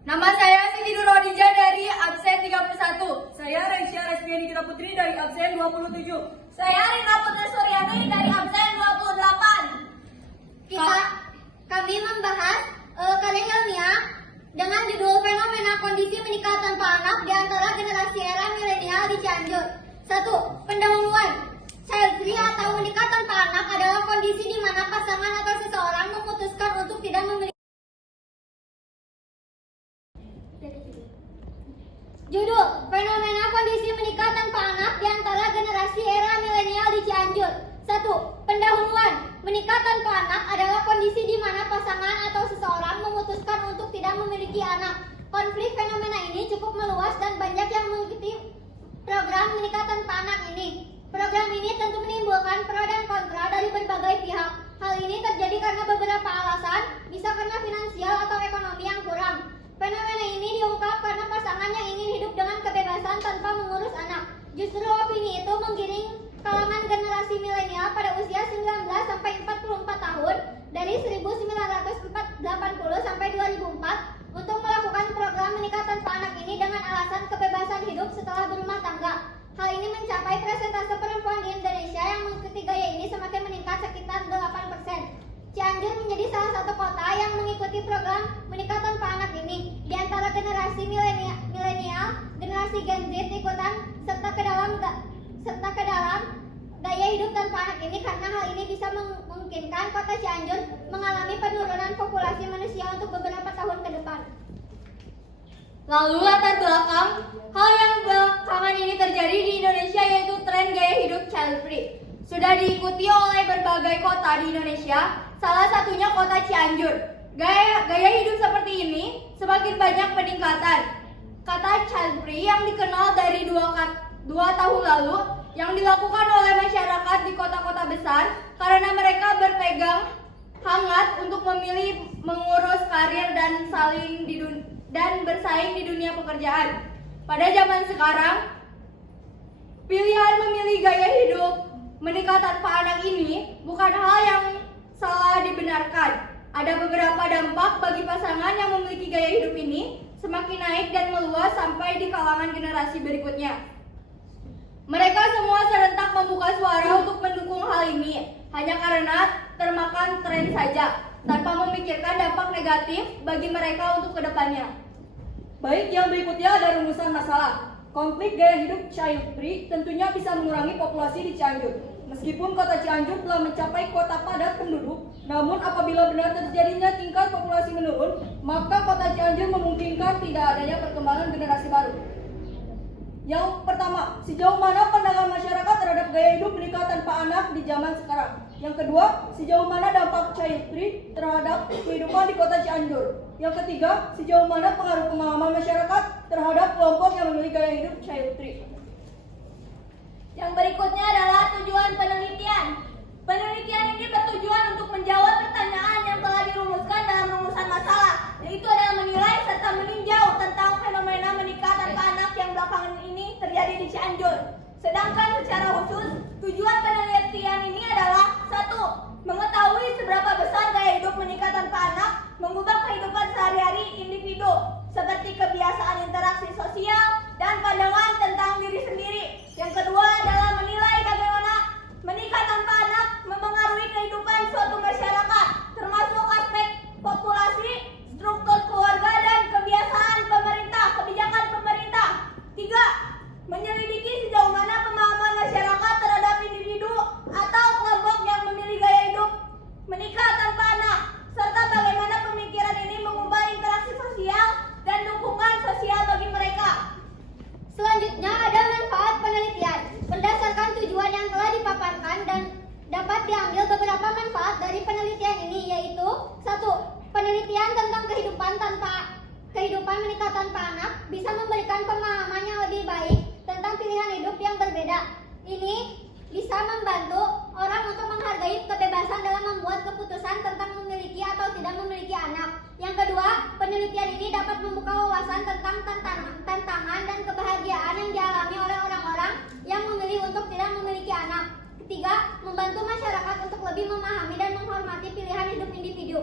Nama saya Siti Nurodija dari absen 31. Saya Raisya Resmiani Kita Putri dari absen 27. Saya Rina Putri Suryani dari absen 28. Kami membahas karya ilmiah dengan judul fenomena kondisi menikah tanpa anak di antara generasi era milenial di Cianjur. 1. Pendahuluan. Child free atau menikah tanpa anak adalah kondisi di mana pasangan atau seseorang memutuskan untuk tidak memiliki. Judul, fenomena kondisi menikah tanpa anak di antara generasi era milenial di Cianjur. 1. Pendahuluan. Menikah tanpa anak adalah kondisi di mana pasangan atau seseorang memutuskan untuk tidak memiliki anak. Konflik fenomena ini cukup meluas dan banyak yang mengikuti program menikah tanpa anak ini. Program ini tentu menimbulkan pro dan kontra dari berbagai pihak. Hal ini terjadi karena beberapa alasan, bisa karena finansial atau ekonomi yang kurang. Fenomena ini diungkap karena pasangan yang ingin hidup dengan kebebasan tanpa mengurus anak. Justru opini itu menggiring kalangan generasi milenial pada usia 19 sampai 44 tahun dari 1980 sampai 2004 untuk melakukan program menikah tanpa anak ini dengan alasan kebebasan hidup setelah berumah tangga. Hal ini mencapai persentase perempuan di Indonesia yang mengikuti gaya ini semakin meningkat sekitar 8%. Cianjur menjadi salah satu kota yang mengikuti program menikah tanpa anak ini. Di antara generasi milenial, generasi Gen Z ikutan serta ke dalam gaya hidup tanpa anak ini karena hal ini bisa memungkinkan kota Cianjur mengalami penurunan populasi manusia untuk beberapa tahun ke depan. Lalu latar belakang hal yang belakangan ini terjadi di Indonesia yaitu tren gaya hidup child free. Sudah diikuti oleh berbagai kota di Indonesia, salah satunya kota Cianjur. Gaya hidup seperti ini semakin banyak peningkatan. Kata child free yang dikenal dari dua tahun lalu yang dilakukan oleh masyarakat di kota-kota besar karena mereka berpegang hangat untuk memilih mengurus karir dan bersaing di dunia pekerjaan. Pada zaman sekarang, pilihan memilih gaya hidup menikah tanpa anak ini bukan hal yang salah dibenarkan. Ada beberapa dampak bagi pasangan yang memiliki gaya hidup ini semakin naik dan meluas sampai di kalangan generasi berikutnya. Mereka semua serentak membuka suara untuk mendukung hal ini hanya karena termakan tren saja, tanpa memikirkan dampak negatif bagi mereka untuk kedepannya. Baik, yang berikutnya ada rumusan masalah. Konflik gaya hidup child free tentunya bisa mengurangi populasi di Cianjur. Meskipun kota Cianjur telah mencapai kota padat penduduk, namun apabila benar terjadinya tingkat populasi menurun, maka kota Cianjur memungkinkan tidak adanya perkembangan generasi baru. Yang pertama, sejauh mana pandangan masyarakat terhadap gaya hidup menikah tanpa anak di zaman sekarang. Yang kedua, sejauh mana dampak child free terhadap kehidupan di kota Cianjur. Yang ketiga, sejauh mana pengaruh pemahaman masyarakat terhadap kelompok yang memiliki gaya hidup child free. Yang berikutnya adalah tujuan penelitian. Penelitian ini bertujuan untuk menjawab pertanyaan yang telah dirumuskan dalam rumusan masalah, yaitu adalah menilai serta meninjau tentang fenomena menikah tanpa anak yang belakangan ini terjadi di Cianjur. Sedangkan secara khusus, tujuan penelitian ini adalah 1. Mengetahui seberapa besar gaya hidup menikah tanpa anak mengubah kehidupan sehari-hari individu, seperti kebiasaan interaksi sosial dan pandangan tentang diri sendiri. Yang kedua adalah menilai bagaimana menikah tanpa anak memengaruhi kehidupan suatu masyarakat, termasuk aspek populasi, struktur keluarga, dan kebijakan pemerintah. 3. Menyelidiki sejauh mana pemahaman masyarakat terhadap individu atau kelompok yang memilih gaya hidup menikah tanpa anak, serta bagaimana pemikiran ini mengubah interaksi sosial dan dukungan sosial bagi mereka. Selanjutnya ada manfaat penelitian. Berdasarkan tujuan yang telah dipaparkan dan dapat diambil beberapa manfaat dari penelitian ini, yaitu 1. Penelitian tentang kehidupan menikah tanpa anak bisa memberikan pemahaman yang lebih baik tentang pilihan hidup yang berbeda. Ini bisa membantu orang untuk menghargai kebebasan dalam membuat keputusan tentang memiliki atau tidak memiliki anak. Yang kedua, penelitian ini dapat membuka wawasan tentang tantangan dan kebahagiaan yang dialami oleh orang-orang yang memilih untuk tidak memiliki anak. Ketiga, membantu masyarakat untuk lebih memahami dan menghormati pilihan hidup individu.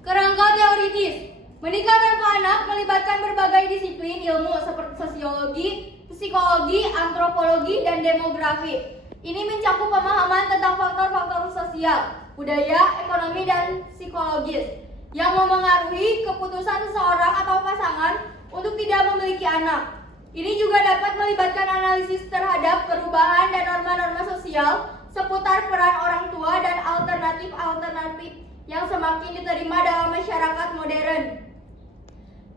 Kerangka teoritis. Menikah tanpa anak melibatkan berbagai disiplin ilmu seperti sosiologi, psikologi, antropologi, dan demografi. Ini mencakup pemahaman tentang faktor-faktor sosial, budaya, ekonomi, dan psikologis yang memengaruhi keputusan seseorang atau pasangan untuk tidak memiliki anak. Ini juga dapat melibatkan analisis terhadap perubahan dan norma-norma sosial seputar peran orang tua dan alternatif-alternatif yang semakin diterima dalam masyarakat modern.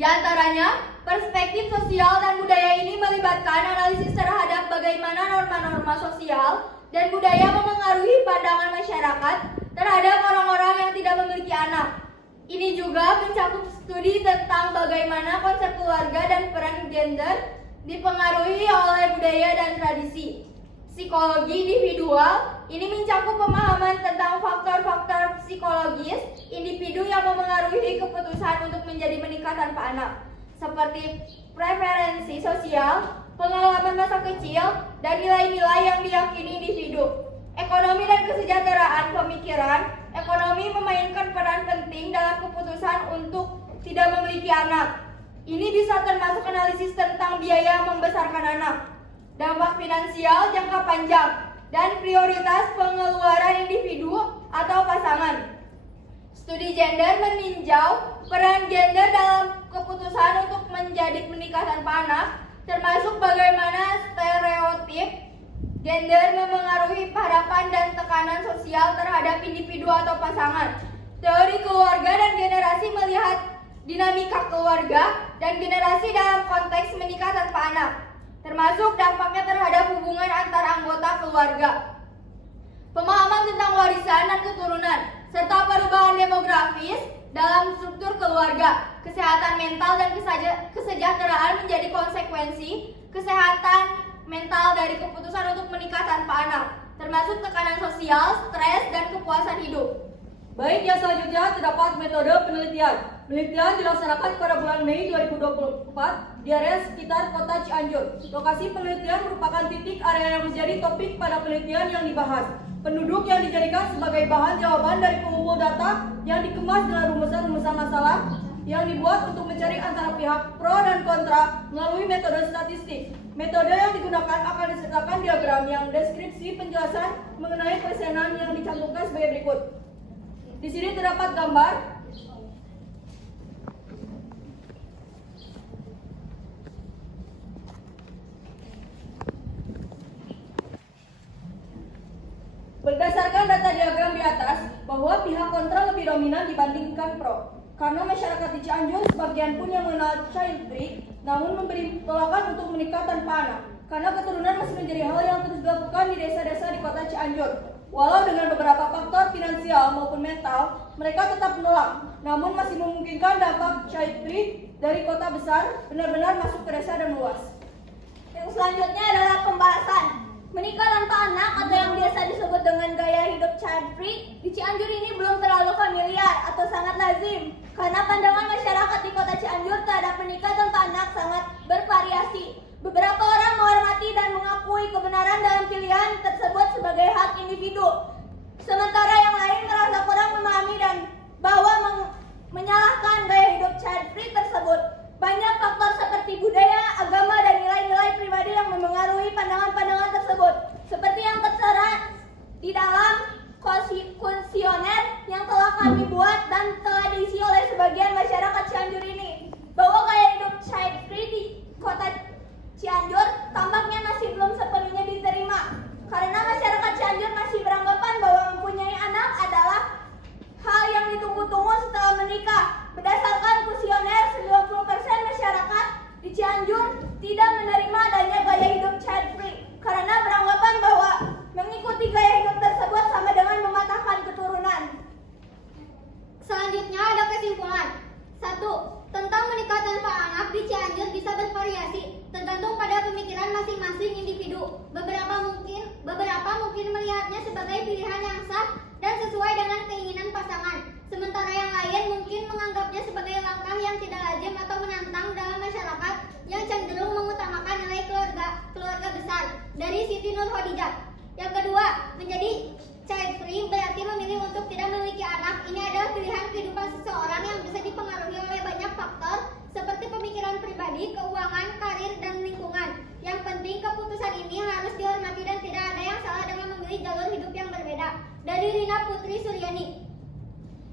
Di antaranya, perspektif sosial dan budaya ini melibatkan analisis terhadap bagaimana norma-norma sosial dan budaya memengaruhi pandangan masyarakat terhadap orang-orang yang tidak memiliki anak. Ini juga mencakup studi tentang bagaimana konsep keluarga dan peran gender dipengaruhi oleh budaya dan tradisi. Psikologi individual ini mencakup pemahaman tentang faktor-faktor psikologis individu yang memengaruhi keputusan untuk menjadi menikah tanpa anak, seperti preferensi sosial, pengalaman masa kecil, dan nilai-nilai yang diyakini individu. Ekonomi dan kesejahteraan pemikiran, ekonomi memainkan peran penting dalam keputusan untuk tidak memiliki anak. Ini bisa termasuk analisis tentang biaya membesarkan anak, dampak finansial jangka panjang, dan prioritas pengeluaran individu atau pasangan. Studi gender meninjau peran gender dalam keputusan untuk menjadi menikah tanpa anak, termasuk bagaimana stereotip gender memengaruhi harapan dan tekanan sosial terhadap individu atau pasangan. Teori keluarga dan generasi melihat dinamika keluarga dan generasi dalam konteks menikah tanpa anak, termasuk dampaknya terhadap hubungan antar anggota keluarga. Pemahaman tentang warisan dan keturunan, serta perubahan demografis dalam struktur keluarga, kesehatan mental dan kesejahteraan menjadi konsekuensi kesehatan mental dari keputusan untuk menikah tanpa anak, termasuk tekanan sosial, stres, dan kepuasan hidup. Baik, yang selanjutnya terdapat metode penelitian. Penelitian dilaksanakan pada bulan Mei 2024 di area sekitar kota Cianjur. Lokasi penelitian merupakan titik area yang menjadi topik pada penelitian yang dibahas. Penduduk yang dijadikan sebagai bahan jawaban dari pengumpul data yang dikemas dengan rumusan-rumusan masalah yang dibuat untuk mencari antara pihak pro dan kontra melalui metode statistik. Metode yang digunakan akan disertakan diagram yang deskripsi penjelasan mengenai persenan yang dicantumkan sebagai berikut. Di sini terdapat gambar berdasarkan data diagram di atas bahwa pihak kontra lebih dominan dibandingkan pro. Karena masyarakat di Cianjur sebagian pun yang mengenal child free, namun memberi penolakan untuk menikah tanpa anak. Karena keturunan masih menjadi hal yang terus dilakukan di desa-desa di kota Cianjur. Walau dengan beberapa faktor finansial maupun mental, mereka tetap menolak. Namun masih memungkinkan dampak child free dari kota besar benar-benar masuk ke desa dan luas. Yang selanjutnya adalah pembahasan. Menikah tanpa anak atau yang biasa disebut dengan gaya hidup child free di Cianjur ini belum terlalu familiar atau sangat lazim karena pandangan masyarakat di kota Cianjur terhadap menikah tanpa anak sangat bervariasi. Beberapa orang menghormati dan mengakui kebenaran dalam pilihan tersebut sebagai hak individu, sementara yang lain merasa kurang memahami dan bahwa menyalahkan gaya hidup child free tersebut. Banyak faktor seperti budaya, agama, dan nilai-nilai pribadi yang memengaruhi pandangan-pandangan tersebut, seperti yang tertera di dalam kuesioner yang telah kami buat dan telah diisi oleh sebagian masyarakat Cianjur ini, bahwa gaya hidup child free di kota Cianjur tampaknya masih belum sepenuhnya diterima, karena masyarakat Cianjur masih beranggapan bahwa mempunyai anak adalah hal yang ditunggu-tunggu setelah menikah. Berdasarkan kuesioner, 90% masyarakat di Cianjur tidak menerima adanya gaya hidup child free karena beranggapan bahwa mengikuti gaya hidup tersebut sama dengan mematahkan keturunan. Selanjutnya ada kesimpulan. 1. dari Rina Putri Suryani.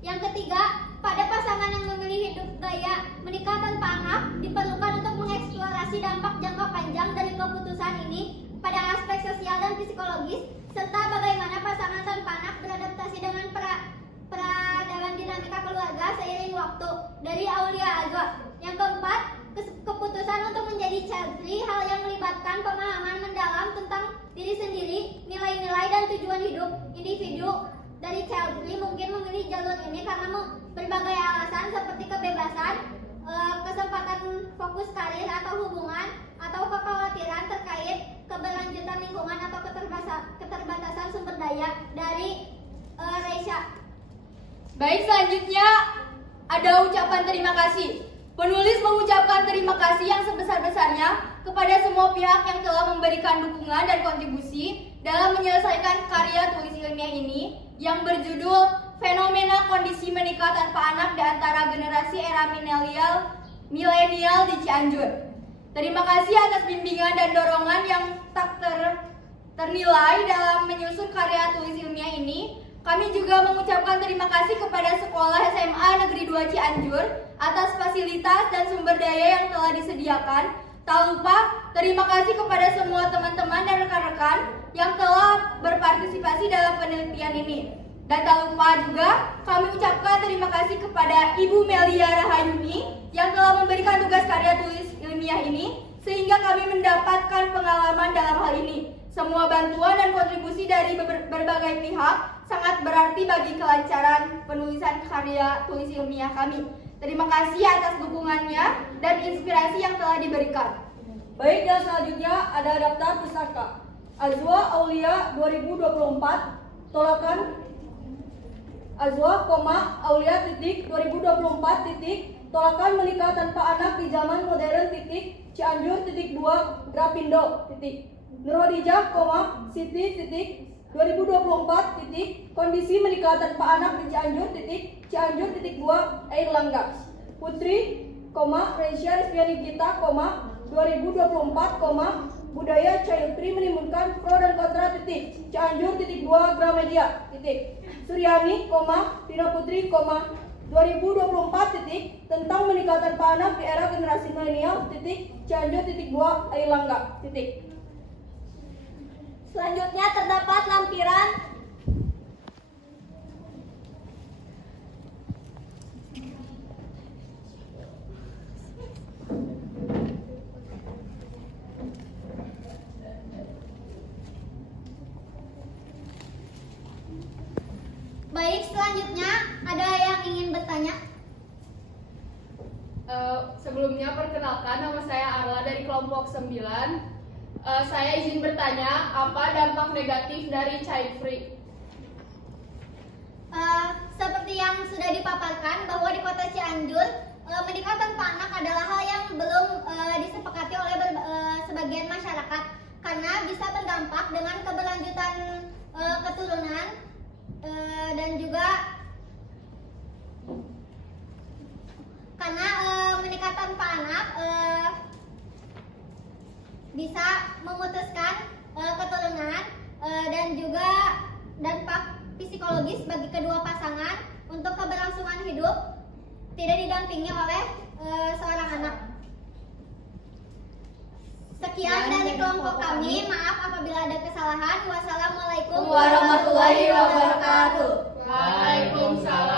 Yang ketiga, pada pasangan yang memilih hidup gaya menikah tanpa anak, diperlukan untuk mengeksplorasi dampak jangka panjang dari keputusan ini pada aspek sosial dan psikologis, serta bagaimana pasangan tanpa anak beradaptasi dengan peradaban dinamika keluarga seiring waktu, dari Aulia Azwa. Yang keempat, keputusan untuk menjadi child free, hal yang melibatkan pemahaman mendalam tentang diri sendiri, nilai-nilai dan tujuan hidup individu. Dari child free mungkin memilih jalur ini karena berbagai alasan seperti kebebasan, kesempatan fokus karir atau hubungan, atau kekhawatiran terkait keberlanjutan lingkungan atau keterbatasan sumber daya. Dari Reisha. Baik, selanjutnya ada ucapan terima kasih. Penulis mengucapkan terima kasih yang sebesar-besarnya kepada semua pihak yang telah memberikan dukungan dan kontribusi dalam menyelesaikan karya tulis ilmiah ini yang berjudul Fenomena Kondisi Menikah Tanpa Anak di Antara Generasi Era Milenial di Cianjur. Terima kasih atas bimbingan dan dorongan yang tak ternilai dalam menyusun karya tulis ilmiah ini. Kami juga mengucapkan terima kasih kepada Sekolah SMA Negeri 2 Cianjur atas fasilitas dan sumber daya yang telah disediakan. Tak lupa, terima kasih kepada semua teman-teman dan rekan-rekan yang telah berpartisipasi dalam penelitian ini. Dan tak lupa juga, kami ucapkan terima kasih kepada Ibu Melia Rahayuni yang telah memberikan tugas karya tulis ilmiah ini, sehingga kami mendapatkan pengalaman dalam hal ini. Semua bantuan dan kontribusi dari berbagai pihak sangat berarti bagi kelancaran penulisan karya tulis ilmiah kami. Terima kasih atas dukungannya dan inspirasi yang telah diberikan. Baik, dan selanjutnya ada daftar pusaka. Azwa Aulia 2024, tolakan Azwa, Aulia titik 2024 titik, tolakan menikah tanpa anak di zaman modern titik, Cianjur titik 2 Grapindo titik. Nurhodijah, Siti titik 2024 titik, kondisi menikah tanpa anak di Cianjur titik, Cianjur titik 2 Airlangga. Putri, Reisha Rizviani Gita, 2024, budaya child free menimbulkan pro dan kontra titik, Cianjur titik 2 Gramedia titik. Suryani, Rina Putri, 2024 titik, tentang menikah tanpa anak di era generasi milenial titik, Cianjur titik 2 Airlangga titik. Selanjutnya terdapat lampiran Baik, selanjutnya ada yang ingin bertanya? Sebelumnya perkenalkan, nama saya Arla dari kelompok 9. Saya izin bertanya, apa dampak negatif dari child free? Seperti yang sudah dipaparkan bahwa di kota Cianjur menikah tanpa anak adalah hal yang belum disepakati oleh sebagian masyarakat karena bisa berdampak dengan keberlanjutan keturunan dan juga karena menikah tanpa anak bisa memutuskan keturunan dan juga dampak psikologis bagi kedua pasangan untuk keberlangsungan hidup tidak didampingi oleh seorang anak. Sekian dari kelompok kami, maaf apabila ada kesalahan. Wassalamualaikum warahmatullahi wabarakatuh. Waalaikumsalam.